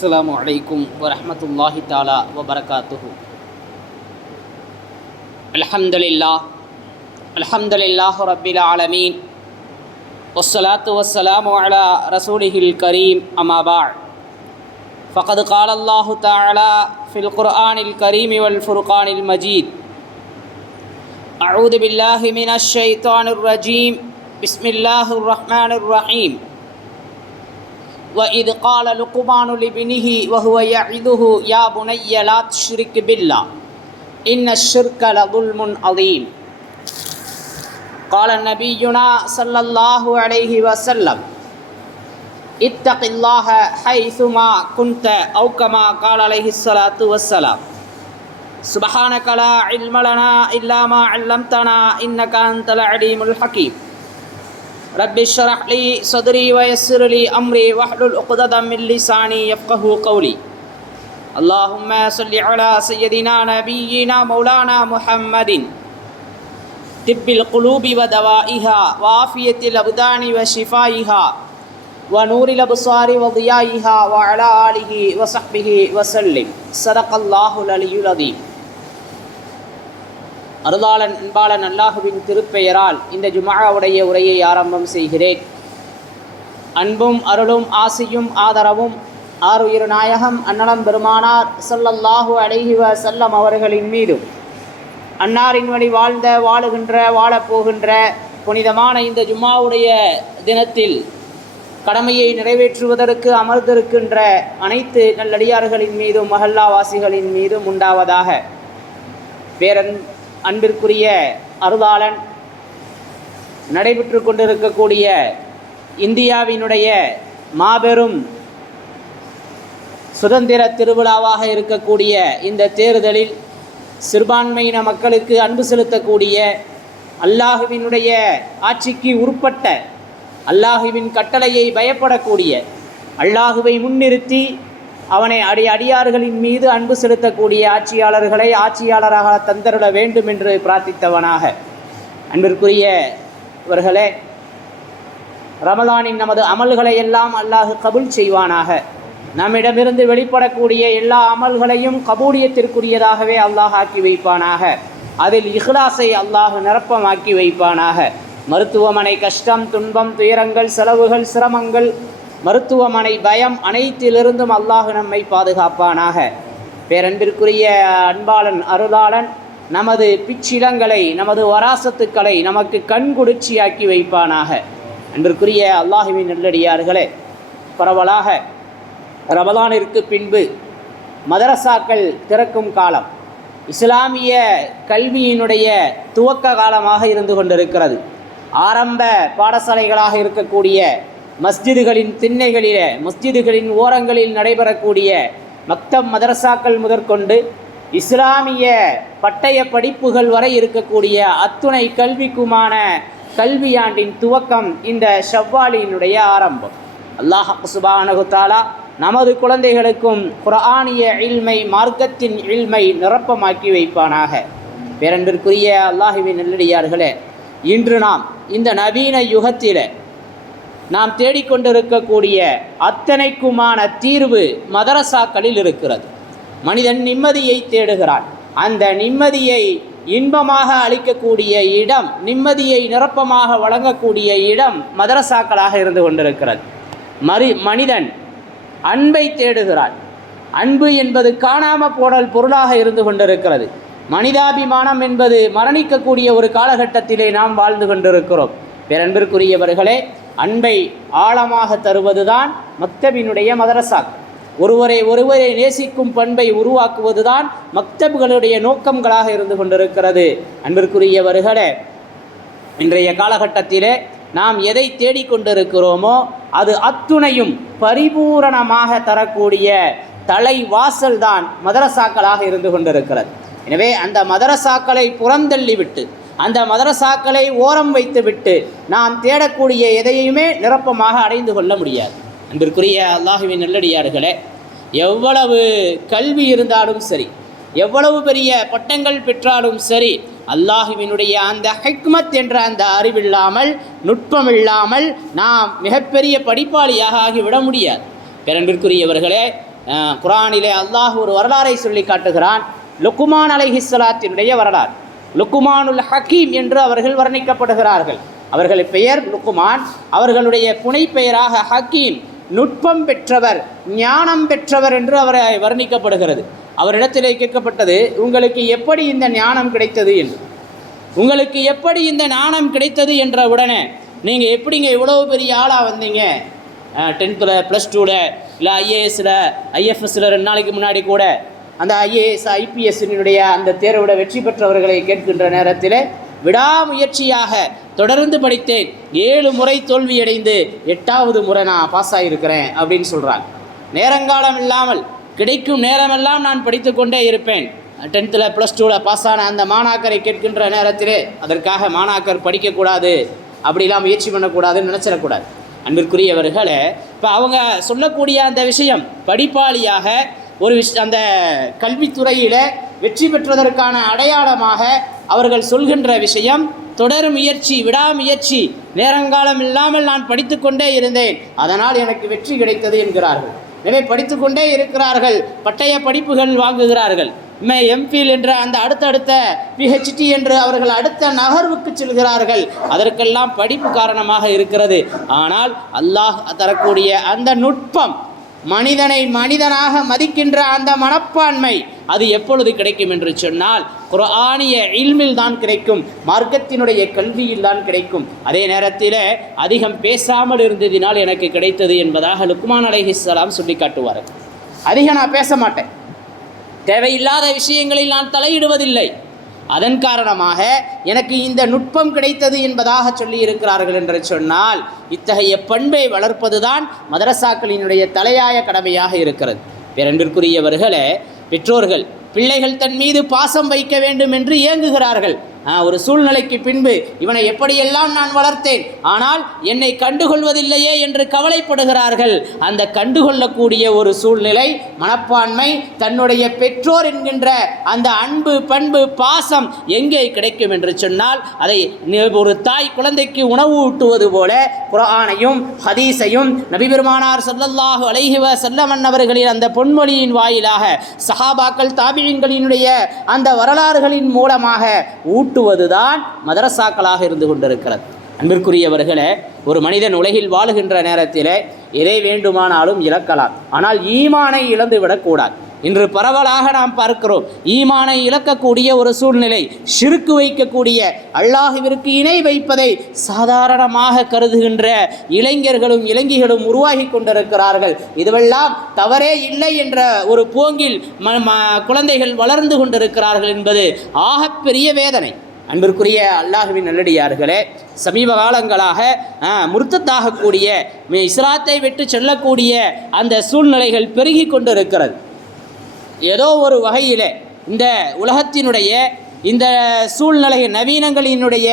அஸ்ஸலாமு அலைக்கும் வரஹ்மத்துல்லாஹி தஆலா வபரகாத்துஹு. அல்ஹம்துலில்லாஹ் ரப்பில் ஆலமீன் வஸ்ஸலாத்து வஸ்ஸலாமு அலா ரசூலிஹில் கரீம் அம்மா பஅத். ஃபகத் கால அல்லாஹு தஆலா ஃபில் குர்ஆனில் கரீம் வல் ஃபுர்கானில் மஜீத். அஊது பில்லாஹி மினஷ் ஷைத்தானிர் ரஜீம். பிஸ்மில்லாஹிர் ரஹ்மானிர் ரஹீம். وَإِذْ قَالَ لُقْمَانُ لِابْنِهِ وَهُوَ يَعِظُهُ يَا بُنَيَّ لَا تُشْرِكْ بِاللَّهِ إِنَّ الشِّرْكَ لَظُلْمٌ عَظِيمٌ. قال نبينا صلى الله عليه وسلم اتق الله حيثما كنت أو كما قال عليه الصلاة والسلام. سبحانك لا علم لنا إلا ما علمتنا إنك أنت العليم الحكيم. رب اشرح لي صدري ويسر لي أمري واحلل عقدة من لساني يفقهوا قولي. اللهم صل على سيدنا نبينا مولانا محمد طب القلوب ودوائها وعافية الأبدان وشفائها ونور الأبصار وضيائها وعلى آله وصحبه وسلم. صدق الله العلي العظيم. அருளாளன் அன்பாளன் அல்லாஹுவின் திருப்பெயரால் இந்த ஜும்ஆவுடைய உரையை ஆரம்பம் செய்கிறேன். அன்பும் அருளும் ஆசியும் ஆதரவும் ஆருயிர் நாயகம் அன்னலம் பெருமானார் ஸல்லல்லாஹு அலைஹி வஸல்லம் அவர்களின் மீதும், அன்னாரின் வழி வாழ்ந்த வாழுகின்ற வாழப்போகின்ற புனிதமான இந்த ஜும்ஆவுடைய தினத்தில் கடமையை நிறைவேற்றுவதற்கு அமர்ந்திருக்கின்ற அனைத்து நல்லடியார்களின் மீதும் மஹல்லாவாசிகளின் மீதும் உண்டாவதாக. அன்பிற்குரிய அருளாளன் நடைபெற்று கொண்டிருக்கக்கூடிய இந்தியாவினுடைய மாபெரும் சுதந்திர திருவிழாவாக இருக்கக்கூடிய இந்த தேர்தலில் சிறுபான்மையின மக்களுக்கு அன்பு செலுத்தக்கூடிய, அல்லாஹுவினுடைய ஆட்சிக்கு உட்பட்ட, அல்லாஹுவின் கட்டளையை பயப்படக்கூடிய, அல்லாஹுவை முன்னிறுத்தி அவனை அடியார்களின் மீது அன்பு செலுத்தக்கூடிய ஆட்சியாளர்களை ஆட்சியாளராக தந்தருள வேண்டும் என்று பிரார்த்தித்தவனாக. அன்பிற்குரியவர்களே, ரமலானின் நமது அமல்களை எல்லாம் அல்லாஹ் கபூல் செய்வானாக. நம்மிடமிருந்து வெளிப்படக்கூடிய எல்லா அமல்களையும் கபூலியத்திற்குரியதாகவே அல்லாஹ் ஆக்கி வைப்பானாக. அதில் இஹ்லாஸை அல்லாஹ் நிரப்பமாக்கி வைப்பானாக. மருத்துவமனை கஷ்டம், துன்பம், துயரங்கள், செலவுகள், சிரமங்கள், மருத்துவமனை பயம் அனைத்திலிருந்தும் அல்லாஹ் நம்மை பாதுகாப்பானாக. பேரன்பிற்குரிய அன்பாளன் அருளாளன் நமது பிச்சிலங்களை, நமது வராசத்துக்களை நமக்கு கண்குடிர்ச்சியாக்கி வைப்பானாக. அன்பிற்குரிய அல்லாஹுவின் நல்லடியார்களே, பரவலாக ரமலானிற்கு பின்பு மதரசாக்கள் திறக்கும் காலம், இஸ்லாமிய கல்வியினுடைய துவக்க காலமாக இருந்து கொண்டிருக்கிறது. ஆரம்ப பாடசாலைகளாக இருக்கக்கூடிய மஸ்ஜிதுகளின் திண்ணைகளிலே, மஸ்ஜிதுகளின் ஓரங்களில் நடைபெறக்கூடிய மக்தப் மதரசாக்கள் முதற்கொண்டு இஸ்லாமிய பட்டய படிப்புகள் வரை இருக்கக்கூடிய அத்துணை கல்விக்குமான கல்வியாண்டின் துவக்கம் இந்த ஷவ்வாலினுடைய ஆரம்பம். அல்லாஹ் சுப்ஹானஹு தஆலா நமது குழந்தைகளுக்கும் குர்ஆனிய இல்மை, மார்க்கத்தின் இல்மை நிரப்பமாக்கி வைப்பானாக. பேரன்பிற்குரிய அல்லாஹுவின் நல்லடியார்களே, இன்று நாம் இந்த நவீன யுகத்தில் நாம் தேடிக்கொண்டிருக்கக்கூடிய அத்தனைக்குமான தீர்வு மதரசாக்களில் இருக்கிறது. மனிதன் நிம்மதியை தேடுகிறான். அந்த நிம்மதியை இன்பமாக அளிக்கக்கூடிய இடம், நிம்மதியை நிரப்பமாக வழங்கக்கூடிய இடம் மதரசாக்களாக இருந்து கொண்டிருக்கிறது. மனிதன் அன்பை தேடுகிறான். அன்பு என்பது காணாமல் போடல் பொருளாக இருந்து கொண்டிருக்கிறது. மனிதாபிமானம் என்பது மரணிக்கக்கூடிய ஒரு காலகட்டத்திலே நாம் வாழ்ந்து கொண்டிருக்கிறோம். பேரன்பிற்குரியவர்களே, அன்பை ஆழமாக தருவதுதான் மக்தபினுடைய மதரசாக்கள். ஒருவரை நேசிக்கும் பண்பை உருவாக்குவதுதான் மக்தப்களுடைய நோக்கங்களாக இருந்து கொண்டிருக்கிறது. அன்பிற்குரியவர்களே, இன்றைய காலகட்டத்திலே நாம் எதை தேடிக்கொண்டிருக்கிறோமோ அது அத்துணையும் பரிபூரணமாக தரக்கூடிய தலைவாசல் தான் மதரசாக்களாக இருந்து கொண்டிருக்கிறது. எனவே அந்த மதரசாக்களை புறந்தள்ளிவிட்டு, அந்த மதரசாக்களை ஓரம் வைத்துவிட்டு நாம் தேடக்கூடிய எதையுமே நிரப்பமாக அடைந்து கொள்ள முடியாது. அன்பிற்குரிய அல்லாஹுவின் நல்லடியார்களே, எவ்வளவு கல்வி இருந்தாலும் சரி, எவ்வளவு பெரிய பட்டங்கள் பெற்றாலும் சரி, அல்லாஹுவினுடைய அந்த ஹிக்மத் என்ற அந்த அறிவில்லாமல், நுட்பமில்லாமல் நாம் மிகப்பெரிய படிப்பாளியாக ஆகிவிட முடியாது. பேரன்பிற்குரியவர்களே, குர்ஆனிலே அல்லாஹ் ஒரு வரலாறை சொல்லி காட்டுகிறான். லுக்மான் அலைஹிஸ்ஸலாத்தினுடைய வரலாறு. லுக்மானுல் ஹக்கீம் என்று அவர்கள் வர்ணிக்கப்படுகிறார்கள். அவர்கள் பெயர் லுக்மான், அவர்களுடைய புனை பெயராக ஹக்கீம், நுட்பம் பெற்றவர், ஞானம் பெற்றவர் என்று அவரை வர்ணிக்கப்படுகிறது. அவரிடத்திலே கேட்கப்பட்டது, உங்களுக்கு எப்படி இந்த ஞானம் கிடைத்தது என்று. உங்களுக்கு எப்படி இந்த ஞானம் கிடைத்தது என்ற உடனே, நீங்கள் எப்படிங்க இவ்வளவு பெரிய ஆளாக வந்தீங்க, 10th +2 இல்லை ஐஏஎஸில் ஐஎஃப்எஸில் 2 நாளைக்கு முன்னாடி கூட அந்த ஐஏஎஸ் ஐபிஎஸ்னுடைய அந்த தேர்வோட வெற்றி பெற்றவர்களை கேட்கின்ற நேரத்தில் விடாமுயற்சியாக தொடர்ந்து படித்தேன், 7 முறை தோல்வியடைந்து 8வது முறை நான் பாஸ் ஆகியிருக்கிறேன் அப்படின்னு சொல்கிறாங்க. நேரங்காலம் இல்லாமல் கிடைக்கும் நேரமெல்லாம் நான் படித்து கொண்டே இருப்பேன். 10th +2 பாஸ் ஆன அந்த மாணாக்கரை கேட்கின்ற நேரத்திலே அதற்காக மாணாக்கர் படிக்கக்கூடாது, அப்படிலாம் முயற்சி பண்ணக்கூடாதுன்னு நினச்சிடக்கூடாது. அன்பிற்குரியவர்களே, இப்போ அவங்க சொல்லக்கூடிய அந்த விஷயம் படிப்பாளியாக ஒரு அந்த கல்வித்துறையில் வெற்றி பெற்றதற்கான அடையாளமாக அவர்கள் சொல்கின்ற விஷயம் தொடர் முயற்சி, விடாமுயற்சி, நேரங்காலம் இல்லாமல் நான் படித்து கொண்டே இருந்தேன், அதனால் எனக்கு வெற்றி கிடைத்தது என்கிறார்கள். எனவே படித்து கொண்டே இருக்கிறார்கள், பட்டய படிப்புகள் வாங்குகிறார்கள், எம்ஃபில் என்ற அந்த அடுத்தடுத்த பிஹெச்டி என்று அவர்கள் அடுத்த நகர்வுக்கு செல்கிறார்கள். அதற்கெல்லாம் படிப்பு காரணமாக இருக்கிறது. ஆனால் அல்லாஹ் தரக்கூடிய அந்த நுட்பம், மனிதனை மனிதனாக மதிக்கின்ற அந்த மனப்பான்மை, அது எப்பொழுது கிடைக்கும் என்று சொன்னால் குர்ஆனிய இல்மில் தான் கிடைக்கும், மார்க்கத்தினுடைய கல்வியில் தான் கிடைக்கும். அதே நேரத்தில் அதிகம் பேசாமல் இருந்ததினால் எனக்கு கிடைத்தது என்பதாக லுக்மான் அலைஹிஸ்ஸலாம் சொல்லி காட்டுவார். அதிகம் நான் பேச மாட்டேன், தேவையில்லாத விஷயங்களில் நான் தலையிடுவதில்லை, அதன் காரணமாக எனக்கு இந்த நுட்பம் கிடைத்தது என்பதாக சொல்லி இருக்கிறார்கள் என்று சொன்னால், இத்தகைய பண்பை வளர்ப்பதுதான் மதரசாக்களினுடைய தலையாய கடமையாக இருக்கிறது. பேரன்பிற்குரியவர்களே, பெற்றோர்கள் பிள்ளைகள் தன் மீது பாசம் வைக்க வேண்டும் என்று ஏங்குகிறார்கள். ஒரு சூழ்நிலைக்கு பின்பு இவனை எப்படியெல்லாம் நான் வளர்த்தேன், ஆனால் என்னை கண்டுகொள்வதில்லையே என்று கவலைப்படுகிறார்கள். அந்த கண்டுகொள்ளக்கூடிய ஒரு சூழ்நிலை, மனப்பான்மை, தன்னுடைய பெற்றோர் என்கின்ற அந்த அன்பு, பண்பு, பாசம் எங்கே கிடைக்கும் என்று சொன்னால், அதை ஒரு தாய் குழந்தைக்கு உணவு ஊட்டுவது போல குர்ஆனையும் ஹதீஸையும் நபி பெருமானார் ஸல்லல்லாஹு அலைஹி வஸல்லம் அவர்களின் அந்த பொன்மொழியின் வாயிலாக சஹாபாக்கள் தாபிஈன்களினுடைய அந்த வரலாறுகளின் மூலமாக ஊட்டுவதுதான் மதரசாக்களாக இருந்து கொண்டிருக்கிறது. அன்பிற்குரியவர்களே, ஒரு மனிதன் உலகில் வாழுகின்ற நேரத்தில் எதை வேண்டுமானாலும் இழக்கலாம், ஆனால் ஈமானை இழந்துவிடக்கூடாது. இன்று பரவலாக நாம் பார்க்கிறோம், ஈமானை இழக்கக்கூடிய ஒரு சூழ்நிலை, ஷிர்க் வைக்கக்கூடிய, அல்லாஹ்விற்கு இணை வைப்பதை சாதாரணமாக கருதுகின்ற இளைஞர்களும் இளைஞிகளும் உருவாகி கொண்டிருக்கிறார்கள். இதுவெல்லாம் தவறே இல்லை என்ற ஒரு போங்கில் குழந்தைகள் வளர்ந்து கொண்டிருக்கிறார்கள் என்பது ஆகப்பெரிய வேதனை. அன்பிற்குரிய அல்லாஹ்வின் நல்லடியார்களே, சமீப காலங்களாக முர்த்தத்தாகக்கூடிய, இஸ்லாத்தை விட்டு செல்லக்கூடிய அந்த சூழ்நிலைகள் பெருகி கொண்டிருக்கிறது. ஏதோ ஒரு வகையில் இந்த உலகத்தினுடைய இந்த சூழ்நிலை, நவீனங்களினுடைய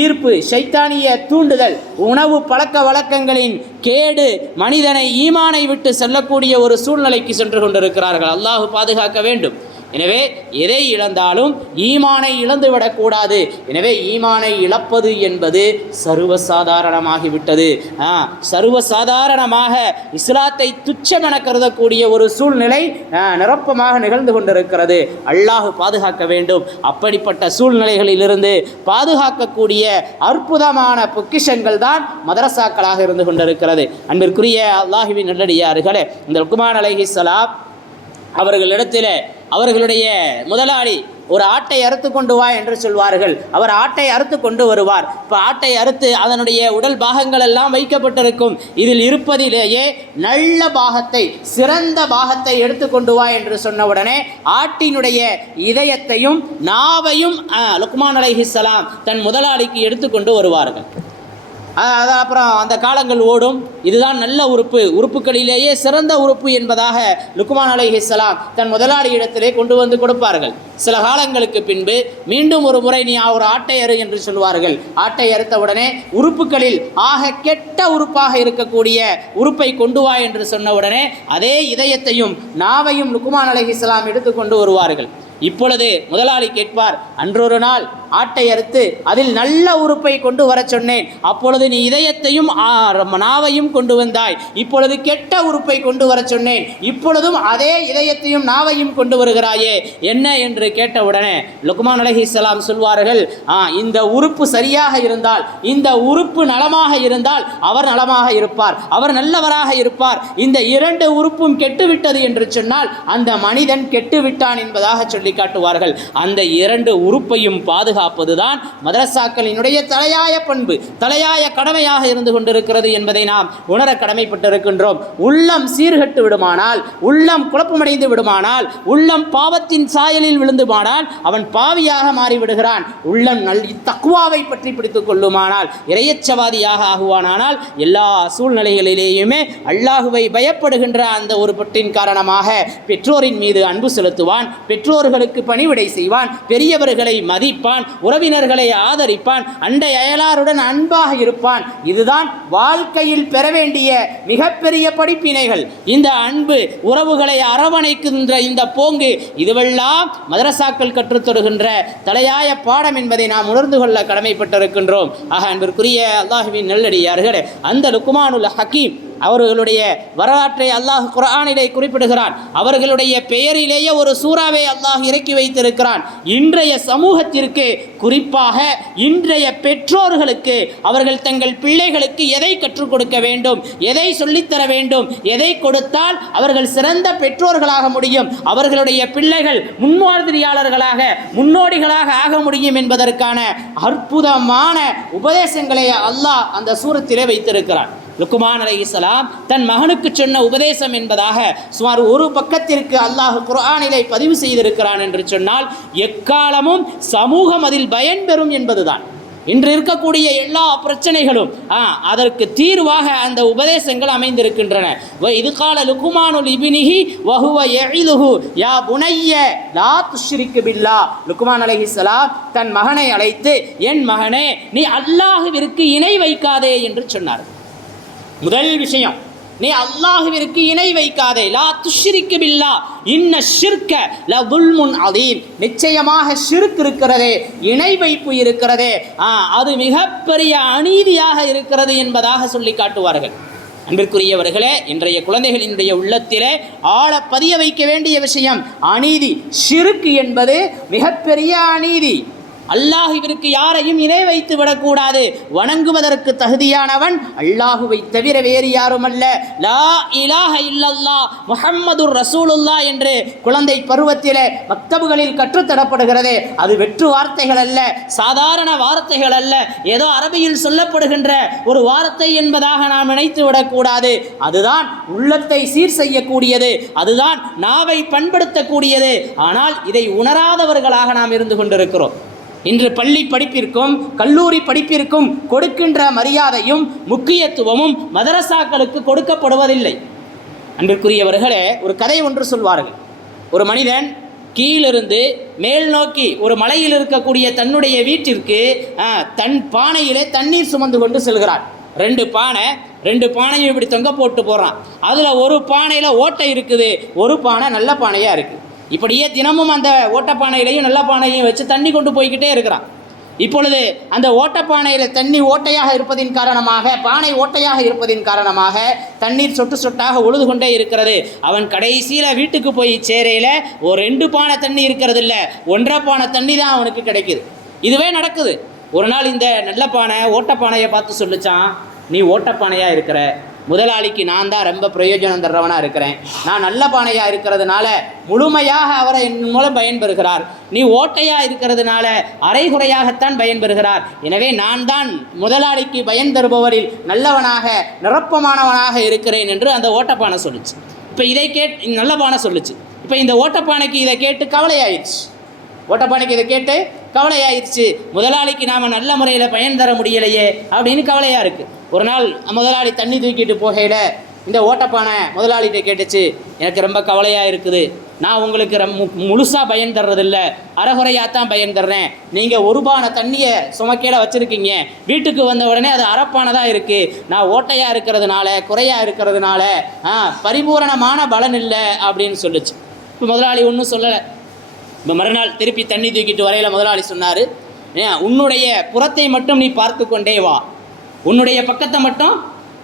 ஈர்ப்பு, ஷைத்தானிய தூண்டுதல், உணவு பழக்க வழக்கங்களின் கேடு மனிதனை ஈமானை விட்டு செல்லக்கூடிய ஒரு சூழ்நிலைக்கு சென்று கொண்டிருக்கிறார்கள். அல்லாஹ் பாதுகாக்க வேண்டும். எனவே எதை இழந்தாலும் ஈமானை இழந்துவிடக்கூடாது. எனவே ஈமானை இழப்பது என்பது சர்வசாதாரணமாகிவிட்டது. சர்வசாதாரணமாக இஸ்லாத்தை துச்சமென கருதக்கூடிய ஒரு சூழ்நிலை நிரப்பமாக நிகழ்ந்து கொண்டிருக்கிறது. அல்லாஹ் பாதுகாக்க வேண்டும். அப்படிப்பட்ட சூழ்நிலைகளிலிருந்து பாதுகாக்கக்கூடிய அற்புதமான பொக்கிஷங்கள் தான் மதரசாக்களாக இருந்து கொண்டிருக்கிறது. அன்பிற்குரிய அல்லாஹ்வின் நல்லடியார்களே, இந்த லுக்மான் அலைஹிஸ்ஸலாம் அவர்களிடத்தில் அவர்களுடைய முதலாளி ஒரு ஆட்டை அறுத்து கொண்டு வா என்று சொல்வார்கள். அவர் ஆட்டை அறுத்து கொண்டு வருவார். இப்போ ஆட்டை அறுத்து அதனுடைய உடல் பாகங்கள் எல்லாம் வைக்கப்பட்டிருக்கும். இதில் இருப்பதிலேயே நல்ல பாகத்தை, சிறந்த பாகத்தை எடுத்து கொண்டு வா என்று சொன்னவுடனே ஆட்டினுடைய இதயத்தையும் நாவையும் லுக்மான் அலைஹிஸ்ஸலாம் தன் முதலாளிக்கு எடுத்து கொண்டு வருவார்கள். அப்புறம் அந்த காலங்கள் ஓடும். இதுதான் நல்ல உறுப்பு, உறுப்புகளிலேயே சிறந்த உறுப்பு என்பதாக லுக்மான் அலைஹிஸ்ஸலாம் தன் முதலாளி இடத்திலே கொண்டு வந்து கொடுப்பார்கள். சில காலங்களுக்கு பின்பு மீண்டும் ஒரு முறை நீ ஒரு ஆட்டை அறு என்று சொல்வார்கள். ஆட்டை அறுத்தவுடனே உறுப்புகளில் ஆக கெட்ட உறுப்பாக இருக்கக்கூடிய உறுப்பை கொண்டு வா என்று சொன்னவுடனே அதே இதயத்தையும் நாவையும் லுக்மான் அலைஹிஸ்ஸலாம் எடுத்து கொண்டு வருவார்கள். இப்பொழுது முதலாளி கேட்பார், அன்றொரு நாள் ஆட்டை அறுத்து அதில் நல்ல உறுப்பை கொண்டு வர சொன்னேன், அப்பொழுது நீ இதயத்தையும் நாவையும் கொண்டு வந்தாய். இப்பொழுது கெட்ட உறுப்பை கொண்டு வர சொன்னேன், இப்பொழுதும் அதே இதயத்தையும் நாவையும் கொண்டு வருகிறாயே, என்ன என்று கேட்டவுடனே லுக்மான் அலைஹிஸ்ஸலாம் சொல்வார்கள், இந்த உறுப்பு சரியாக இருந்தால், இந்த உறுப்பு நலமாக இருந்தால் அவர் நலமாக இருப்பார், அவர் நல்லவராக இருப்பார். இந்த இரண்டு உறுப்பும் கெட்டுவிட்டது என்று சொன்னால் அந்த மனிதன் கெட்டுவிட்டான் என்பதாக சொல்லி காட்டுவார்கள். அந்த இரண்டு உறுப்பையும் பாதுகாப்பதுதான் மதரசாக்களினுடைய தலையாய பண்பு, தலையாய கடமையாக இருந்து கொண்டிருக்கிறது என்பதை நாம் உணர கடமைப்பட்டிருக்கின்றோம். உள்ளம் சீர்கட்டு விடுமானால், உள்ளம் குழப்பமடைந்து விடுமானால், உள்ளம் பாவத்தின் சாயலில் விழுந்துமானால் அவன் பாவியாக மாறிவிடுகிறான். உள்ளம் தக்வாவை பற்றி பிடித்துக் கொள்ளுமானால், இறையச்சவாதியாக ஆகுவானால் எல்லா சூழ்நிலைகளிலேயுமே அல்லாஹுவை பயப்படுகின்ற அந்த ஒரு பற்றின் காரணமாக பெற்றோரின் மீது அன்பு செலுத்துவான், பெற்றோர்களுக்கு பணிவிடை செய்வான், பெரியவர்களை மதிப்பான், உறவினர்களை ஆதரிப்பான், அண்டை அயலாருடன் அன்பாக இருப்பான். இதுதான் வாழ்க்கையில் பெற வேண்டிய மிகப்பெரிய படிப்பினைகள். இந்த அன்பு, உறவுகளை அரவணைக்கின்ற இந்த போங்கு, இதுவெல்லாம் மதரசாக்கள் கற்றுத்தருகின்ற தலையாய பாடம் என்பதை நாம் உணர்ந்து கொள்ள கடமைப்பட்டிருக்கின்றோம். ஆக அன்பிற்குரிய அல்லாஹுவின் நல்லடியார்களே, அந்த லுக்மானுல் ஹக்கீம் அவர்களுடைய வரலாற்றை அல்லாஹ் குர்ஆனிலே குறிப்பிடுகிறான். அவர்களுடைய பெயரிலேயே ஒரு சூறாவை அல்லாஹ் இறக்கி வைத்திருக்கிறான். இன்றைய சமூகத்திற்கு, குறிப்பாக இன்றைய பெற்றோர்களுக்கு, அவர்கள் தங்கள் பிள்ளைகளுக்கு எதை கற்றுக் கொடுக்க வேண்டும், எதை சொல்லித்தர வேண்டும், எதை கொடுத்தால் அவர்கள் சிறந்த பெற்றோர்களாக முடியும், அவர்களுடைய பிள்ளைகள் முன்மாதிரியாளர்களாக, முன்னோடிகளாக ஆக முடியும் என்பதற்கான அற்புதமான உபதேசங்களை அல்லாஹ் அந்த சூரத்திலே வைத்திருக்கிறான். லுக்மான் அலைஹிஸ்ஸலாம் தன் மகனுக்கு சொன்ன உபதேசம் என்பதாக சுமார் ஒரு பக்கத்திற்கு அல்லாஹ் குர்ஆனிலே பதிவு செய்திருக்கிறான் என்று சொன்னால், எக்காலமும் சமூகம் அதில் பயன்பெறும் என்பதுதான். இன்று இருக்கக்கூடிய எல்லா பிரச்சனைகளும் அதற்கு தீர்வாக அந்த உபதேசங்கள் அமைந்திருக்கின்றன. இது கால லுக்மானுல் இப்னிஹி வஹுவ யஇதுஹு யா புனைய லா துஷ்ரிக் பில்லாஹ். லுக்மான் அலைஹிஸ்ஸலாம் தன் மகனை அழைத்து, என் மகனே, நீ அல்லாஹ்விற்கு இணை வைக்காதே என்று சொன்னார். முதல் விஷயம், நீ அல்லாஹ்விற்கு இணை வைக்காதே. லா துஷ்ரிக் பில்லாஹ் இன்ன ஷிர்க லதுல்முன் அதீம். நிச்சயமாக ஷிர்க் இருக்கிறதே, இணை வைப்பு இருக்கிறதே, அது மிகப்பெரிய அநீதியாக இருக்கிறது என்பதாக சொல்லி காட்டுவார்கள். அன்பிற்குரியவர்களே, இன்றைய குழந்தைகளினுடைய உள்ளத்திலே ஆழ பதிய வைக்க வேண்டிய விஷயம் அநீதி. ஷிர்க் என்பது மிகப்பெரிய அநீதி. அல்லாஹ்விற்கு யாரையும் இணை வைத்து விடக்கூடாது. வணங்குவதற்கு தகுதியானவன் அல்லாஹுவை தவிர வேறு யாரும் அல்ல. லா இலாஹ இல்லல்லாஹ் முஹம்மதுர் ரசூலுல்லாஹ் என்று குழந்தை பருவத்திலே மக்தபுகளில் கற்றுத்தரப்படுகிறதே, அது வெற்று வார்த்தைகள் அல்ல, சாதாரண வார்த்தைகள் அல்ல, ஏதோ அரபியில் சொல்லப்படுகின்ற ஒரு வார்த்தை என்பதாக நாம் நினைத்து விடக்கூடாது. அதுதான் உள்ளத்தை சீர் செய்யக்கூடியது, அதுதான் நாவை பண்படுத்தக்கூடியது. ஆனால் இதை உணராதவர்களாக நாம் இருந்து கொண்டிருக்கிறோம். இன்று பள்ளி படிப்பிற்கும் கல்லூரி படிப்பிற்கும் கொடுக்கின்ற மரியாதையும் முக்கியத்துவமும் மதரசாக்களுக்கு கொடுக்கப்படுவதில்லை. அன்பிற்குரியவர்களே, ஒரு கதை ஒன்று சொல்வார்கள். ஒரு மனிதன் கீழிருந்து மேல் நோக்கி ஒரு மலையில் இருக்கக்கூடிய தன்னுடைய வீட்டிற்கு தன் பானையிலே தண்ணீர் சுமந்து கொண்டு செல்கிறார். ரெண்டு பானையும் இப்படி தொங்க போட்டு போகிறான். அதில் ஒரு பானையில் ஓட்டை இருக்குது, ஒரு பானை நல்ல பானையாக இருக்குது. இப்படியே தினமும் அந்த ஓட்டப்பானையிலையும் நல்ல பானையையும் வச்சு தண்ணி கொண்டு போய்கிட்டே இருக்கிறான். இப்பொழுது அந்த ஓட்டப்பானையில் தண்ணி ஓட்டையாக இருப்பதின் காரணமாக, பானை ஓட்டையாக இருப்பதின் காரணமாக தண்ணீர் சொட்டு சொட்டாக உழுது கொண்டே இருக்கிறது. அவன் கடைசியில் வீட்டுக்கு போய் சேரையில் ஒரு 2 பானை தண்ணி இருக்கிறது இல்லை, 1.5 பானை தண்ணி தான் அவனுக்கு கிடைக்குது. இதுவே நடக்குது. ஒரு நாள் இந்த நல்ல பானை ஓட்டப்பானையை பார்த்து சொல்லிச்சான், நீ ஓட்டப்பானையாக இருக்கிற, முதலாளிக்கு நான் தான் ரொம்ப பிரயோஜனம் தர்றவனாக இருக்கிறேன், நான் நல்ல பானையாக இருக்கிறதுனால முழுமையாக அவரை என் மூலம் பயன்பெறுகிறார், நீ ஓட்டையாக இருக்கிறதுனால அரைகுறையாகத்தான் பயன்பெறுகிறார், எனவே நான் தான் முதலாளிக்கு பயன் தருபவரில் நல்லவனாக நிரப்பமானவனாக இருக்கிறேன் என்று அந்த ஓட்டப்பானை சொல்லிச்சு. இப்போ இதை நல்ல பானை சொல்லிச்சு. இப்போ இந்த ஓட்டப்பானைக்கு இதை கேட்டு கவலையாயிடுச்சு. ஓட்டப்பானைக்கு இதை கேட்டு கவலையாயிடுச்சு. முதலாளிக்கு நாம் நல்ல முறையில் பயன் தர முடியலையே அப்படின்னு கவலையாக இருக்குது. ஒரு நாள் முதலாளி தண்ணி தூக்கிட்டு போகையில் இந்த ஓட்டப்பானை முதலாளிகிட்ட கேட்டுச்சு, எனக்கு ரொம்ப கவலையாக இருக்குது, நான் உங்களுக்கு முழுசாக பயன் தர்றதில்ல, அரைகுறையாகத்தான் பயன் தர்றேன், நீங்கள் 1 பானை தண்ணியை சுமக்கையில் வச்சுருக்கீங்க, வீட்டுக்கு வந்த உடனே அது அரைப்பானை தான் இருக்குது, நான் ஓட்டையாக இருக்கிறதுனால குறையாக இருக்கிறதுனால பரிபூரணமான பலன் இல்லை அப்படின்னு சொல்லிச்சு. இப்போ முதலாளி ஒன்றும் சொல்லலை. இப்போ மறுநாள் திருப்பி தண்ணி தூக்கிட்டு வரையில் முதலாளி சொன்னார், உன்னுடைய புறத்தை மட்டும் நீ பார்த்து கொண்டே வா, உன்னுடைய பக்கத்தை மட்டும்,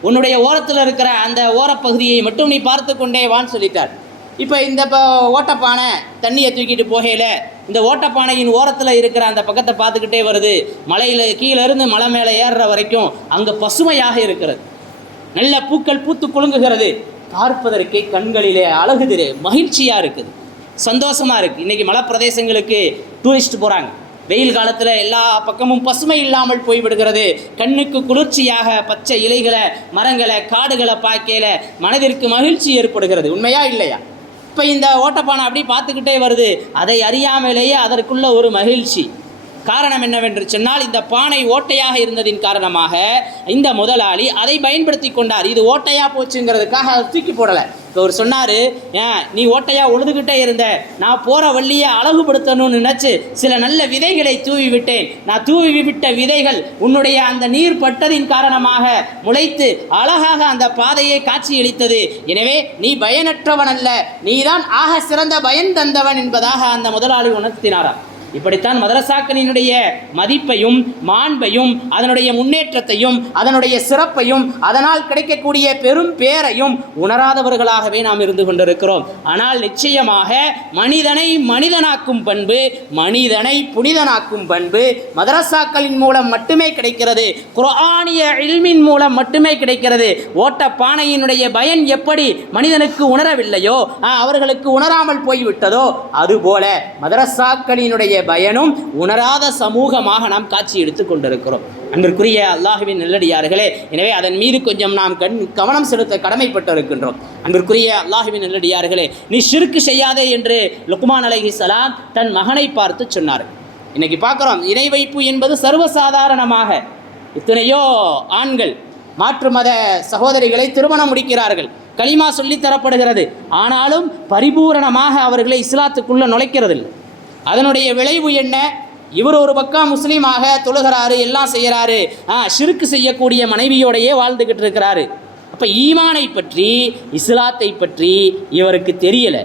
உன்னுடைய ஓரத்தில் இருக்கிற அந்த ஓரப்பகுதியை மட்டும் நீ பார்த்து கொண்டே வான்னு சொல்லிட்டார். இப்போ இந்த ஓட்டப்பானை தண்ணியை தூக்கிட்டு போகையில் இந்த ஓட்டப்பானையின் ஓரத்தில் இருக்கிற அந்த பக்கத்தை பார்த்துக்கிட்டே வருது. மலையில் கீழேருந்து மலை மேலே ஏறுற வரைக்கும் அங்கே பசுமையாக இருக்கிறது, நல்ல பூக்கள் பூத்து குலுங்குகிறது, பார்ப்பதற்கே கண்களிலே அழகுதிரே மகிழ்ச்சியாக இருக்குது, சந்தோஷமாக இருக்குது. இன்றைக்கி மலை பிரதேசங்களுக்கு டூரிஸ்ட் போகிறாங்க. வெயில் காலத்தில் எல்லா பக்கமும் பசுமை இல்லாமல் போய்விடுகிறது. கண்ணுக்கு குளிர்ச்சியாக பச்சை இலைகளை, மரங்களை, காடுகளை பார்க்கையில மனதிற்கு மகிழ்ச்சி ஏற்படுகிறது. உண்மையா இல்லையா? இப்போ இந்த ஓட்டப்பானை அப்படி பார்த்துக்கிட்டே வருது, அதை அறியாமலேயே அதற்குள்ள ஒரு மகிழ்ச்சி. காரணம் என்னவென்று சொன்னால், இந்த பானை ஓட்டையாக இருந்ததின் காரணமாக இந்த முதலாளி அதை பயன்படுத்தி கொண்டார். இது ஓட்டையாக போச்சுங்கிறதுக்காக அதை தூக்கி போடலை. இப்போ அவர் சொன்னார், நீ ஓட்டையாக உழுதுகிட்டே இருந்த, நான் போகிற வள்ளியை அழகுபடுத்தணும்னு நினச்சி சில நல்ல விதைகளை தூவி விட்டேன். நான் தூவி விட்ட விதைகள் உன்னுடைய அந்த நீர் பட்டதின் காரணமாக முளைத்து அழகாக அந்த பாதையை காட்சியளித்தது. எனவே நீ பயனற்றவன் அல்ல, நீதான் ஆக சிறந்த பயன் தந்தவன் என்பதாக அந்த முதலாளி உணர்த்தினாராம். இப்படித்தான் மதரசாக்களினுடைய மதிப்பையும் மாண்பையும் அதனுடைய முன்னேற்றத்தையும் அதனுடைய சிறப்பையும் அதனால் கிடைக்கக்கூடிய பெரும் பேரையும் உணராதவர்களாகவே நாம் இருந்து கொண்டிருக்கிறோம். ஆனால் நிச்சயமாக மனிதனை மனிதனாக்கும் பண்பு, மனிதனை புனிதனாக்கும் பண்பு மதரசாக்களின் மூலம் மட்டுமே கிடைக்கிறது, குர்ஆனிய இல்மின் மூலம் மட்டுமே கிடைக்கிறது. ஓட்ட பானையினுடைய பயன் எப்படி மனிதனுக்கு உணரவில்லையோ, அவர்களுக்கு உணராமல் போய்விட்டதோ, அதுபோல மதரசாக்களினுடைய பயனும் உணராத சமூகமாக நாம் காட்சி எடுத்துக் கொண்டிருக்கிறோம். அன்பிற்குரிய அல்லாஹ்வின் நல்லடியார்களே, எனவே அதன் மீது கொஞ்சம் நாம் கவனம் செலுத்த கடமைப்பட்டிருக்கின்றோம். அன்பிற்குரிய அல்லாஹ்வின் நல்லடியார்களே, நீ ஷிர்க் செய்யாதே என்று லுக்மான் அலைஹிஸ்ஸலாம் தன் மகனை பார்த்து சொன்னார். இன்னைக்கு பார்க்குறோம், இணை வைப்பு என்பது சர்வசாதாரணமாக எத்தனையோ ஆண்கள் மாற்று மத சகோதரிகளை திருமணம் முடிக்கிறார்கள், கலிமா சொல்லித் தரப்படுகிறது. ஆனாலும் பரிபூரணமாக அவர்களை இஸ்லாத்துக்குள்ளே நுழைக்கிறதில்லை. அதனுடைய விளைவு என்ன? இவர் ஒரு பக்கம் முஸ்லீமாக தொழுகிறாரு, எல்லாம் செய்கிறாரு, ஷிர்க் செய்யக்கூடிய மனைவியோடையே வாழ்ந்துக்கிட்டு இருக்கிறாரு. அப்போ ஈமானை பற்றி, இஸ்லாத்தை பற்றி இவருக்கு தெரியலை.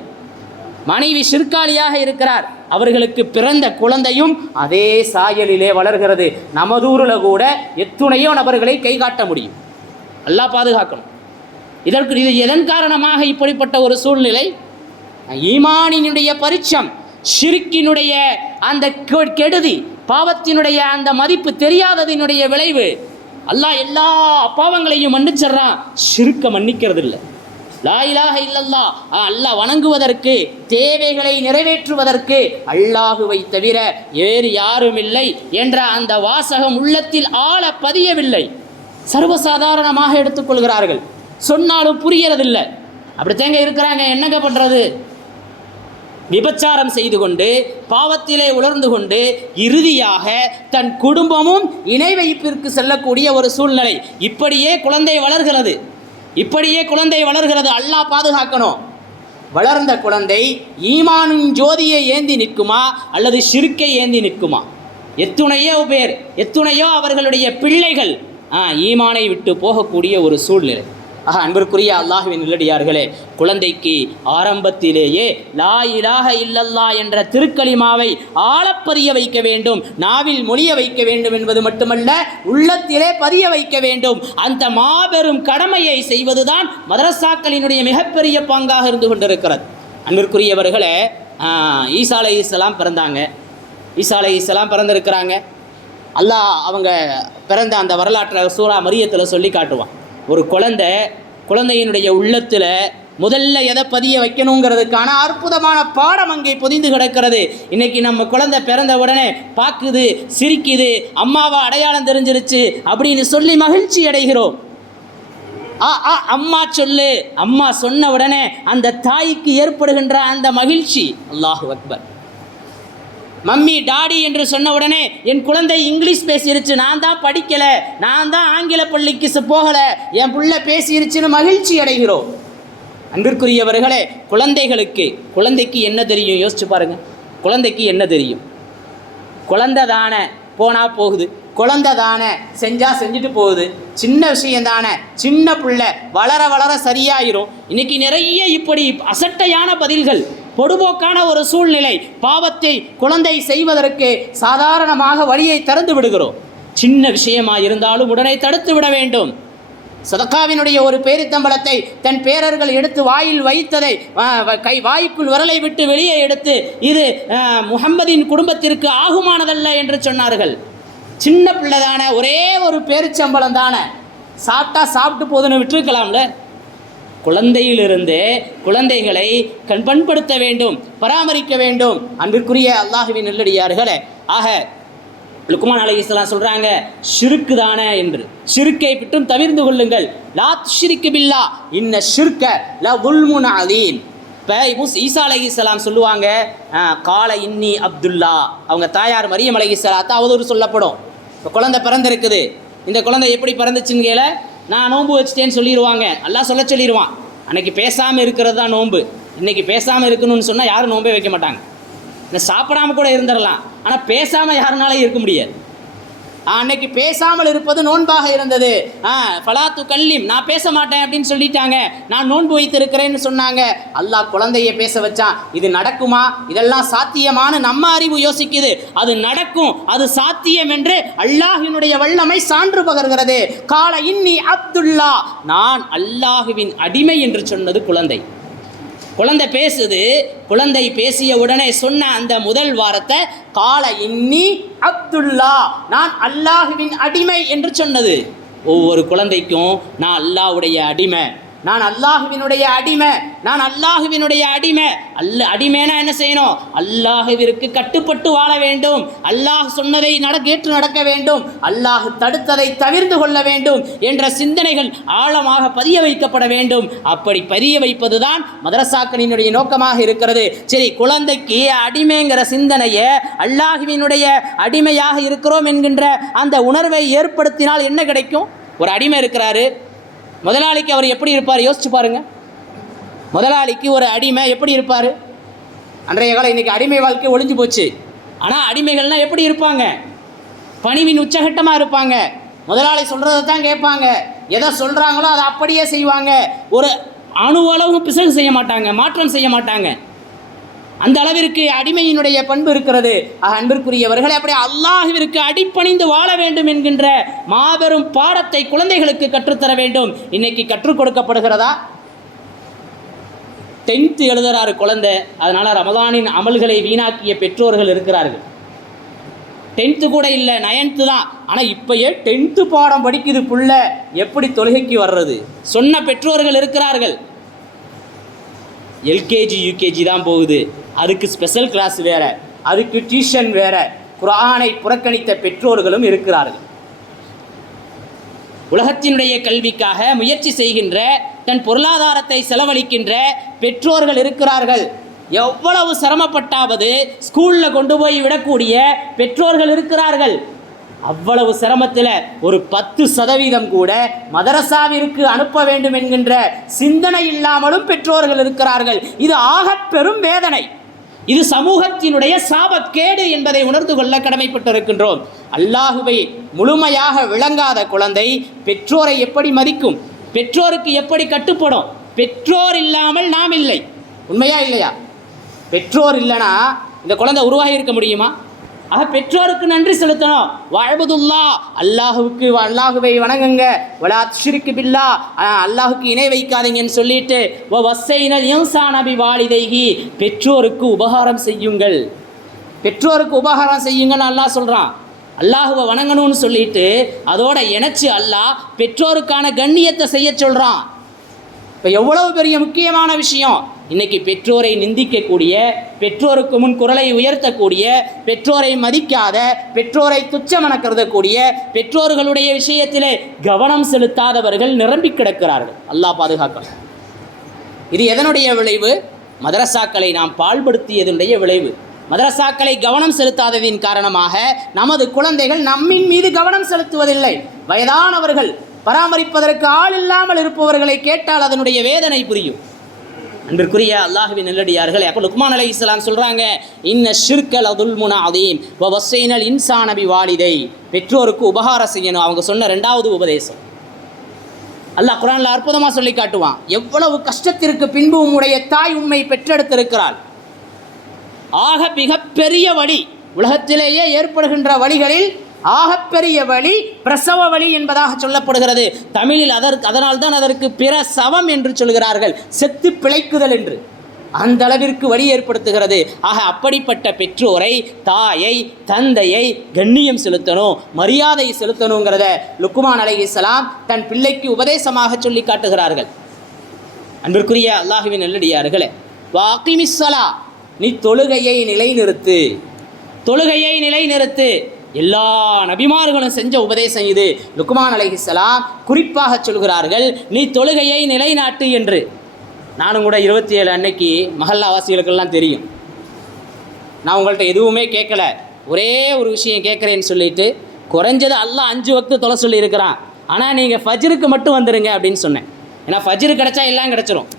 மனைவி ஷிர்காலியாக இருக்கிறார், அவர்களுக்கு பிறந்த குழந்தையும் அதே சாயலிலே வளர்கிறது. நமதூரில் கூட எத்துணையோ நபர்களை கை காட்ட முடியும். அல்லாஹ் பாதுகாக்கணும். இது எதன் காரணமாக இப்படிப்பட்ட ஒரு சூழ்நிலை? ஈமானினுடைய பரிச்சம், ஷிர்க்கினுடைய அந்த கெடுதி, பாவத்தினுடைய அந்த மதிப்பு தெரியாததினுடைய விளைவு. அல்லாஹ் எல்லா பாவங்களையும் மன்னிச்சிடறான், ஷிர்க்கை மன்னிக்கிறது இல்லை. லா இலாஹ இல்லல்லாஹ், அல்லாஹ் வணங்குவதற்கு, தேவைகளை நிறைவேற்றுவதற்கு அல்லாஹுவை தவிர வேறு யாரும் இல்லை என்ற அந்த வாசகம் உள்ளத்தில் ஆழ பதியவில்லை. சர்வசாதாரணமாக எடுத்துக்கொள்கிறார்கள், சொன்னாலும் புரியறதில்லை. அப்படித்தாங்க இருக்கிறாங்க. என்னங்க பண்ணுறது? விபச்சாரம் செய்து கொண்டு பாவத்திலே உலர்ந்து கொண்டு இறுதியாக தன் குடும்பமும் இணை வைப்பிற்கு செல்லக்கூடிய ஒரு சூழ்நிலை. இப்படியே குழந்தை வளர்கிறது, இப்படியே குழந்தை வளர்கிறது. அல்லாஹ் பாதுகாக்கணும். வளர்ந்த குழந்தை ஈமானின் ஜோதியை ஏந்தி நிற்குமா அல்லது ஷிர்க்கை ஏந்தி நிற்குமா? எத்துணையோ பேர், எத்துணையோ அவர்களுடைய பிள்ளைகள் ஈமானை விட்டு போகக்கூடிய ஒரு சூழ்நிலை. அன்பிற்குரிய அல்லாஹ்வின் நல்லடியார்களே, குழந்தைக்கு ஆரம்பத்திலேயே லா இலாஹ இல்லல்லாஹ் என்ற திருக்கலிமாவை ஆழப்பதிய வைக்க வேண்டும், நாவில் மொழிய வைக்க வேண்டும் என்பது மட்டுமல்ல, உள்ளத்திலே பதிய வைக்க வேண்டும். அந்த மாபெரும் கடமையை செய்வதுதான் மதரசாக்களினுடைய மிகப்பெரிய பங்காக இருந்து கொண்டிருக்கிறது. அன்பிற்குரியவர்களே, ஈசா அலைஹிஸ்ஸலாம் பிறந்தாங்க. ஈசா அலைஹிஸ்ஸலாம் பிறந்திருக்கிறாங்க. அல்லாஹ் அவங்க பிறந்த அந்த வரலாற்றை சூரா மரியத்தில் சொல்லி காட்டுவான். ஒரு குழந்தையினுடைய உள்ளத்தில் முதல்ல எதை பதிய வைக்கணுங்கிறதுக்கான அற்புதமான பாடம் அங்கே பொதிந்து கிடக்கிறது. இன்றைக்கி நம்ம குழந்தை பிறந்த உடனே பார்க்குது, சிரிக்குது, அம்மாவை அடையாளம் தெரிஞ்சிருச்சு அப்படின்னு சொல்லி மகிழ்ச்சி அடைகிறோம். அம்மா சொல்லு, அம்மா சொன்ன உடனே அந்த தாய்க்கு ஏற்படுகின்ற அந்த மகிழ்ச்சி, அல்லாஹு அக்பர். மம்மி டாடி என்று சொன்ன உடனே என் குழந்தை இங்கிலீஷ் பேசிருச்சு, நான் தான் படிக்கலை, நான் தான் ஆங்கில பள்ளிக்கு போகலை, என் பிள்ளை பேசிருச்சுன்னு மகிழ்ச்சி அடைகிறோம். அன்பிற்குரியவர்களே, குழந்தைக்கு என்ன தெரியும்? யோசிச்சு பாருங்க. குழந்தைக்கு என்ன தெரியும்? குழந்தை தானே, போனால் போகுது. குழந்தை தானே, செஞ்சால் செஞ்சுட்டு போகுது. சின்ன விஷயம் தானே, சின்ன பிள்ளை, வளர வளர சரியாயிரும். இன்னைக்கு நிறைய இப்படி அசட்டையான பதில்கள், பொடுபோக்கான ஒரு சூழ்நிலை, பாவத்தை குழந்தை செய்வதற்கு சாதாரணமாக வழியை திறந்து விடுகிறோம். சின்ன விஷயமா இருந்தாலும் உடனே தடுத்து விட வேண்டும். சதக்காவினுடைய ஒரு பேரித்தம்பளத்தை தன் பேரர்கள் எடுத்து வாயில் வைத்ததை வாய்க்குள் விரலை விட்டு வெளியே எடுத்து இது முஹம்மதின் குடும்பத்திற்கு ஆகுமானதல்ல என்று சொன்னார்கள். சின்ன பிள்ளைதான, ஒரே ஒரு பேரிச்சம்பளம் தானே, சாப்பிட்டு போதுன்னு விட்டுருக்கலாம்ல. குழந்தையிலிருந்து குழந்தைகளை பண்படுத்த வேண்டும், பராமரிக்க வேண்டும். அன்பிற்குரிய அல்லாஹுவின் நல்லடியார்களே, ஆக லுக்மான் அலைஹிஸ்ஸலாம் சொல்கிறாங்க, ஷிர்க்கு தானே என்று. ஷிர்க்கை விட்டும் தவிர்ந்து கொள்ளுங்கள். லா துஷ்ரிக்கு பில்லாஹ் இன்ன ஷிர்க லظுல்முன் அதீம். இப்போ ஈசா அலைஹிஸ்ஸலாம் சொல்லுவாங்க, கால இன்னி அப்துல்லா. அவங்க தாயார் மரியம் அலைஹிஸ்ஸலாத்தை அவதூறு சொல்லப்படும். இப்போ குழந்தை பிறந்திருக்குது, இந்த குழந்தை எப்படி பிறந்துச்சுன்னு கேள, நான் நோன்பு வச்சுட்டேன்னு சொல்லிடுவாங்க. அல்லாஹ் சொல்ல சொல்லிடுவான். அன்னைக்கு பேசாமல் இருக்கிறது தான் நோன்பு. இன்றைக்கி பேசாமல் இருக்கணும்னு சொன்னால் யாரும் நோன்பே வைக்க மாட்டாங்க. இந்த சாப்பிடாமல் கூட இருந்துடலாம், ஆனால் பேசாமல் யாருனாலும் இருக்க முடியாது. அன்னைக்கு பேசாமல் இருப்பது நோன்பாக இருந்தது. ஃபலாத்து கல்லிம், நான் பேச மாட்டேன் அப்படின்னு சொல்லிட்டாங்க, நான் நோன்பு வைத்திருக்கிறேன்னு சொன்னாங்க. அல்லாஹ் குழந்தைய பேச வச்சான். இது நடக்குமா? இதெல்லாம் சாத்தியமான நம்ம அறிவு யோசிக்குது. அது நடக்கும், அது சாத்தியம் என்று அல்லாஹ்வினுடைய வல்லமை சான்று பகர்கிறது. கால இன்னி அப்துல்லா, நான் அல்லாஹுவின் அடிமை என்று சொன்னது குழந்தை. குழந்தை பேசுது. குழந்தை பேசிய உடனே சொன்ன அந்த முதல் வாரத்தை கால இன்னி அப்துல்லா, நான் அல்லாஹுவின் அடிமை என்று சொன்னது. ஒவ்வொரு குழந்தைக்கும் நான் அல்லாஹ்வுடைய அடிமை, நான் அல்லாஹுவினுடைய அடிமை, நான் அல்லாஹுவினுடைய அடிமை. அடிமைனா என்ன செய்யணும்? அல்லாஹுவிற்கு கட்டுப்பட்டு வாழ வேண்டும். அல்லாஹ் சொன்னதை ஏற்று நடக்க வேண்டும். அல்லாஹ் தடுத்ததை தவிர்த்து கொள்ள வேண்டும் என்ற சிந்தனைகள் ஆழமாக பதிய வைக்கப்பட வேண்டும். அப்படி பதிய வைப்பது தான் மதரசாக்களினுடைய நோக்கமாக இருக்கிறது. சரி, குழந்தைக்கு அடிமைங்கிற சிந்தனையை, அல்லாஹுவினுடைய அடிமையாக இருக்கிறோம் என்கின்ற அந்த உணர்வை ஏற்படுத்தினால் என்ன கிடைக்கும்? ஒரு அடிமை இருக்கிறாரு, முதலாளிக்கு அவர் எப்படி இருப்பார் யோசிச்சு பாருங்க. முதலாளிக்கு ஒரு அடிமை எப்படி இருப்பார்? அன்றைய காலம், இன்னைக்கு அடிமை வாழ்க்கை ஒழிஞ்சு போச்சு. ஆனால் அடிமைகள்லாம் எப்படி இருப்பாங்க? பணிவின் உச்சகட்டமாக இருப்பாங்க. முதலாளி சொல்கிறத தான் கேட்பாங்க, எதை சொல்கிறாங்களோ அதை அப்படியே செய்வாங்க. ஒரு அணுவளவு பிசகு செய்ய மாட்டாங்க, மாற்றம் செய்ய மாட்டாங்க. அந்த அளவிற்கு அடிமையினுடைய பண்பு இருக்கிறது. அன்பிற்குரியவர்களே, அப்படி அல்லாஹ்விற்கு அடிப்பணிந்து வாழ வேண்டும் என்கின்ற மாபெரும் பாடத்தை குழந்தைகளுக்கு கற்றுத்தர வேண்டும். இன்னைக்கு கற்றுக் கொடுக்கப்படுகிறதா? 10th எழுதுறாரு குழந்தை, அதனால ரமலானின் அமல்களை வீணாக்கிய பெற்றோர்கள் இருக்கிறார்கள். 10th கூட இல்லை, 9th தான். ஆனால் இப்பயே 10th பாடம் படிக்குது புள்ள, எப்படி தொழுகைக்கு வர்றது சொன்ன பெற்றோர்கள் இருக்கிறார்கள். எல்கேஜி யூகேஜி தான் போகுது, அதுக்கு ஸ்பெஷல் கிளாஸ் வேறு, அதுக்கு டியூஷன் வேறு. குர்ஆனை புறக்கணித்த பெற்றோர்களும் இருக்கிறார்கள். உலகத்தினுடைய கல்விக்காக முயற்சி செய்கின்ற, தன் பொருளாதாரத்தை செலவழிக்கின்ற பெற்றோர்கள் இருக்கிறார்கள். எவ்வளவு சிரமப்பட்டாவது ஸ்கூலில் கொண்டு போய் விடக்கூடிய பெற்றோர்கள் இருக்கிறார்கள். அவ்வளவு சிரமத்தில் ஒரு 10% கூட மதரசாவிற்கு அனுப்ப வேண்டும் என்கின்ற சிந்தனை இல்லாமலும் பெற்றோர்கள் இருக்கிறார்கள். இது ஆகப் பெரும் வேதனை. இது சமூகத்தினுடைய சாபக்கேடு என்பதை உணர்ந்து கொள்ள கடமைப்பட்டிருக்கின்றோம். அல்லாஹுவை முழுமையாக விளங்காத குழந்தை பெற்றோரை எப்படி மதிக்கும்? பெற்றோருக்கு எப்படி கட்டுப்படும்? பெற்றோர் இல்லாமல் நாம் இல்லை. உண்மையா இல்லையா? பெற்றோர் இல்லைனா இந்த குழந்தை உருவாகி இருக்க முடியுமா? ஆக பெற்றோருக்கு நன்றி செலுத்தணும். வஅபுதுல்லா, அல்லாஹுவை வணங்குங்க. வலா துஷ்ரிக்கு பில்லாஹ், அல்லாஹுக்கு இணை வைக்காதீங்கன்னு சொல்லிட்டு வஸ்ஸைனல் இன்சான பிவாலிதைஹி, பெற்றோருக்கு உபகாரம் செய்யுங்கள். பெற்றோருக்கு உபகாரம் செய்யுங்கன்னு அல்லாஹ் சொல்கிறான். அல்லாஹுவை வணங்கணும்னு சொல்லிட்டு அதோட இணைச்சு அல்லாஹ் பெற்றோருக்கான கண்ணியத்தை செய்ய சொல்கிறான். இப்போ எவ்வளவு பெரிய முக்கியமான விஷயம். இன்னைக்கு பெற்றோரை நிந்திக்கக்கூடிய, பெற்றோருக்கு முன் குரலை உயர்த்தக்கூடிய, பெற்றோரை மதிக்காத, பெற்றோரை துச்சமென கருதக்கூடிய, பெற்றோர்களுடைய விஷயத்திலே கவனம் செலுத்தாதவர்கள் நிரம்பி கிடக்கிறார்கள். அல்லாஹ் பாதுகாக்கணும். இது எதனுடைய விளைவு? மதரசாக்களை நாம் பாழ்படுத்தியதனுடைய விளைவு. மதரசாக்களை கவனம் செலுத்தாததின் காரணமாக நமது குழந்தைகள் நம்மின் மீது கவனம் செலுத்துவதில்லை. வயதானவர்கள் பராமரிப்பதற்கு ஆள் இல்லாமல் இருப்பவர்களை கேட்டால் அதனுடைய வேதனை புரியும். அன்பிற்குரிய அல்லாஹுவின் நல்லடியார்களே, அப்போ லுக்மான் அலைஹிஸ்ஸலாம் சொல்கிறாங்க, இன்ன ஷிர்க லظுல்முன் அதீம் வஸ்ஸைனல் இன்சான பிவாலிதை, பெற்றோருக்கு உபகாரம் செய்யணும். அவங்க சொன்ன 2வது உபதேசம் அல்லாஹ் குர்ஆனில் அற்புதமாக சொல்லி காட்டுவான். எவ்வளவு கஷ்டத்திற்கு பின்பு உம்முடைய தாய் உம்மை பெற்றெடுத்திருக்கிறாள். ஆக மிகப்பெரிய வலி, உலகத்திலேயே ஏற்படுகின்ற வலிகளில் ஆகப்பெரிய வலி பிரசவ வலி என்பதாக சொல்லப்படுகிறது. தமிழில் அதனால்தான் அதற்கு பிரசவம் என்று சொல்கிறார்கள், செத்து பிழைக்குதல் என்று. அந்த அளவிற்கு வலி ஏற்படுத்துகிறது. ஆக அப்படிப்பட்ட பெற்றோரை, தாயை, தந்தையை கண்ணியம் செலுத்தணும், மரியாதை செலுத்தணுங்கிறத லுக்மான் அலைஹிஸ்ஸலாம் தன் பிள்ளைக்கு உபதேசமாக சொல்லி காட்டுகிறார்கள். அன்பிற்குரிய அல்லாஹுவின் நல்லடியார்களே, வாக்கிமிஸ்ஸலா, நீ தொழுகையை நிலைநிறுத்து, தொழுகையை நிலைநிறுத்து. எல்லா நபிமார்களும் செஞ்ச உபதேசம் இது. லுக்மான் அலைஹிஸ்ஸலாம் குறிப்பாக சொல்கிறார்கள், நீ தொழுகையை நிலைநாட்டு என்று. நானும் கூட 27 அன்னைக்கு மஹல்லாவாசிகளுக்கெல்லாம் தெரியும், நான் உங்கள்கிட்ட எதுவுமே கேட்கல, ஒரே ஒரு விஷயம் கேட்குறேன்னு சொல்லிட்டு குறைஞ்சது அல்லாஹ் 5 வக்து தொலை சொல்லியிருக்கிறான், ஆனால் நீங்கள் ஃபஜ்ருக்கு மட்டும் வந்துடுங்க அப்படின்னு சொன்னேன். ஏன்னா ஃபஜ்ரு கிடச்சா எல்லாம் கிடச்சிரும்,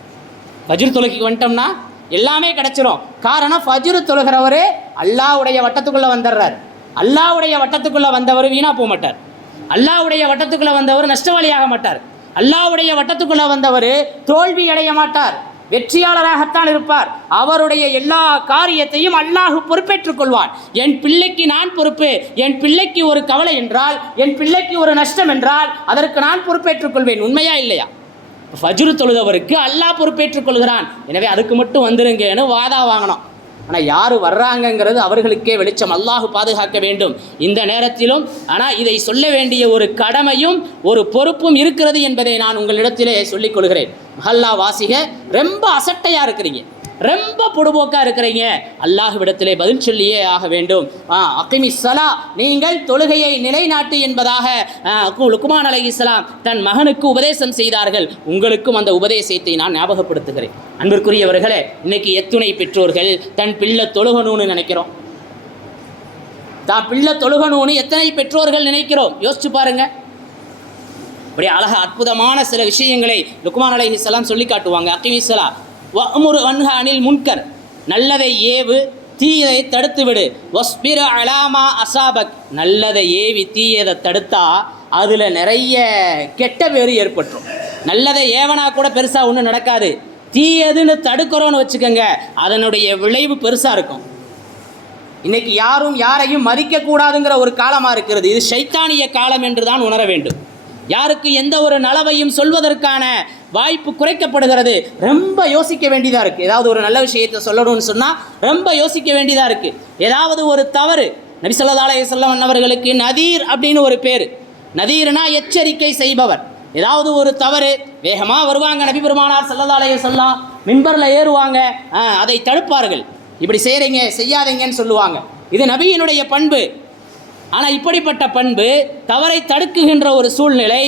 ஃபஜ்ரு தொழுகைக்கு வந்துட்டோம்னா எல்லாமே கிடச்சிரும். காரணம், ஃபஜ்ரு தொழுகிறவர் அல்லாஹ்வுடைய வட்டத்துக்குள்ளே வந்துடுறார். அல்லாஹ்வுடைய வட்டத்துக்குள்ளே வந்தவர் வீணாக போக மாட்டார், அல்லாஹ்வுடைய வட்டத்துக்குள்ளே வந்தவர் நஷ்டவாளியாக மாட்டார், அல்லாஹ்வுடைய வட்டத்துக்குள்ளே வந்தவர் தோல்வி அடைய மாட்டார், வெற்றியாளராகத்தான் இருப்பார். அவருடைய எல்லா காரியத்தையும் அல்லாஹ் பொறுப்பேற்றுக் கொள்வான். என் பிள்ளைக்கு நான் பொறுப்பு, என் பிள்ளைக்கு ஒரு கவலை என்றால், என் பிள்ளைக்கு ஒரு நஷ்டம் என்றால் அதற்கு நான் பொறுப்பேற்றுக் கொள்வேன். உண்மையா இல்லையா? ஃபஜ்ரு தொழுதவருக்கு அல்லாஹ் பொறுப்பேற்றுக் கொள்கிறான். எனவே அதுக்கு மட்டும் வந்துருங்கன்னு வாதா வாங்கினோம். ஆனால் யார் வர்றாங்கங்கிறது அவர்களுக்கே வெளிச்சம். அல்லாஹ் பாதுகாக்க வேண்டும் இந்த நேரத்திலும். ஆனால் இதை சொல்ல வேண்டிய ஒரு கடமையும் ஒரு பொறுப்பும் இருக்கிறது என்பதை நான் உங்களிடத்திலே சொல்லிக் கொள்கிறேன். மஹல்லா வாசிக ரொம்ப அசட்டையாக இருக்கிறீங்க, ரொம்ப பொடுபோக்காக இருக்கிறீங்க, அல்லாஹ்விடத்திலே பதில் சொல்லியே ஆக வேண்டும். அகிமிஸ்ஸலா, நீங்கள் தொழுகையை நிலைநாட்டு என்பதாக லுக்மான் அலைஹிஸ்ஸலாம் தன் மகனுக்கு உபதேசம் செய்தார்கள். உங்களுக்கும் அந்த உபதேசத்தை நான் ஞாபகப்படுத்துகிறேன். அன்பிற்குரியவர்களே, இன்னைக்கு எத்துணை பெற்றோர்கள் தன் பிள்ளை தொழுகணும்னு நினைக்கிறோம், தான் பிள்ளை தொழுகணும்னு எத்தனை பெற்றோர்கள் நினைக்கிறோம்? யோசிச்சு பாருங்க. அப்படியே அழக அற்புதமான சில விஷயங்களை லுக்மான் அலைஹிஸ்ஸலாம் சொல்லி காட்டுவாங்க. அகிமிஸ்ஸலா வஅமுரு வன்ஹா அனில் முன்கர், நல்லதை ஏவு, தீயதை தடுத்து விடு. வஸ்பிர் அலாமா அசாபக், நல்லதை ஏவி தீயதை தடுத்தா அதில் நிறைய கெட்ட பேர் ஏற்பட்டுரும். நல்லதை ஏவனா கூட பெருசாக ஒன்றும் நடக்காது, தீயதுன்னு தடுக்கிறோன்னு வச்சுக்கோங்க, அதனுடைய விளைவு பெருசாக இருக்கும். இன்னைக்கு யாரும் யாரையும் மதிக்கக்கூடாதுங்கிற ஒரு காலமாக இருக்கிறது. இது ஷைத்தானிய காலம் என்று தான் உணர வேண்டும். யாருக்கு எந்த ஒரு நலவையும் சொல்வதற்கான வாய்ப்பு குறைக்கப்படுகிறது. ரொம்ப யோசிக்க வேண்டியதாக இருக்குது. ஏதாவது ஒரு நல்ல விஷயத்தை சொல்லணும்னு சொன்னால் ரொம்ப யோசிக்க வேண்டியதாக இருக்குது. ஏதாவது ஒரு தவறு, நபி ஸல்லல்லாஹு அலைஹி வஸல்லம் அவர்களுக்கு நதீர் அப்படின்னு ஒரு பேர். நதீர்னா எச்சரிக்கை செய்பவர். ஏதாவது ஒரு தவறு வேகமாக வருவாங்க நபி பெருமானார் ஸல்லல்லாஹு அலைஹி வஸல்லம், மின்பரில் ஏறுவாங்க, அதை தடுப்பார்கள். இப்படி செய்கிறீங்க செய்யாதீங்கன்னு சொல்லுவாங்க. இது நபியினுடைய பண்பு. ஆனால் இப்படிப்பட்ட பண்பு தவறை தடுக்குகின்ற ஒரு சூழ்நிலை,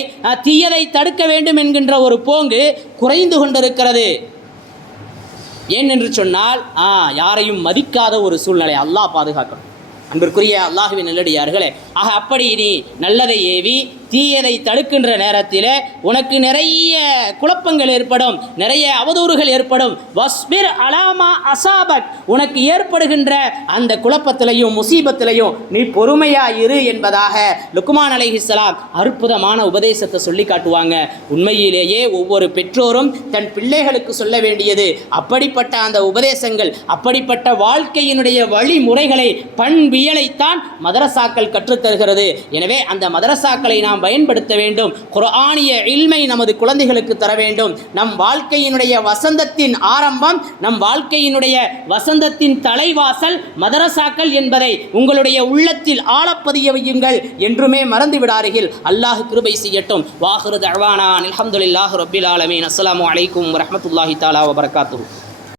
தீயதை தடுக்க வேண்டும் என்கின்ற ஒரு போங்கு குறைந்து கொண்டிருக்கிறது. ஏன் என்று சொன்னால் யாரையும் மதிக்காத ஒரு சூழ்நிலை. அல்லாஹ் பாதுகாக்கணும். அன்பிற்குரிய அல்லாஹுவின் நல்லடியார்களே, ஆக அப்படி நீ நல்லதை ஏவி தீயதை தடுக்கின்ற நேரத்தில் உனக்கு நிறைய குழப்பங்கள் ஏற்படும், நிறைய அவதூறுகள் ஏற்படும். வஸ்பிர் அலாமா அசாபக், உனக்கு ஏற்படுகின்ற அந்த குழப்பத்திலையும் முசீபத்திலையும் நீ பொறுமையாக இரு என்பதாக லுக்மான் அலைஹிஸ்ஸலாம் அற்புதமான உபதேசத்தை சொல்லி காட்டுவாங்க. உண்மையிலேயே ஒவ்வொரு பெற்றோரும் தன் பிள்ளைகளுக்கு சொல்ல வேண்டியது அப்படிப்பட்ட அந்த உபதேசங்கள், அப்படிப்பட்ட வாழ்க்கையினுடைய வழிமுறைகளை, பண்பியலைத்தான் மதரசாக்கள் கற்றுத்தருகிறது. எனவே அந்த மதரசாக்களை நாம் பயன்படுத்த வேண்டும். குர்ஆனிய இல்மை நமது குழந்தைகளுக்கு தர வேண்டும். நம் வாழ்க்கையினுடைய வசந்தத்தின் ஆரம்பம், நம் வாழ்க்கையினுடைய வசந்தத்தின் தலைவாசல் மதரசாக்கள் என்பதை உங்களுடைய உள்ளத்தில் ஆழப்பதிய வையுங்கள். என்றுமே மறந்து விடாதீர்கள். அல்லாஹ் கிருபை செய்யட்டும். வாஹிரு தஅவானா அல்ஹம்துலில்லாஹி ரப்பில் ஆலமீன். அஸ்ஸலாமு அலைக்கும் வரஹ்மத்துல்லாஹி தஆலா வபரகாத்துஹு.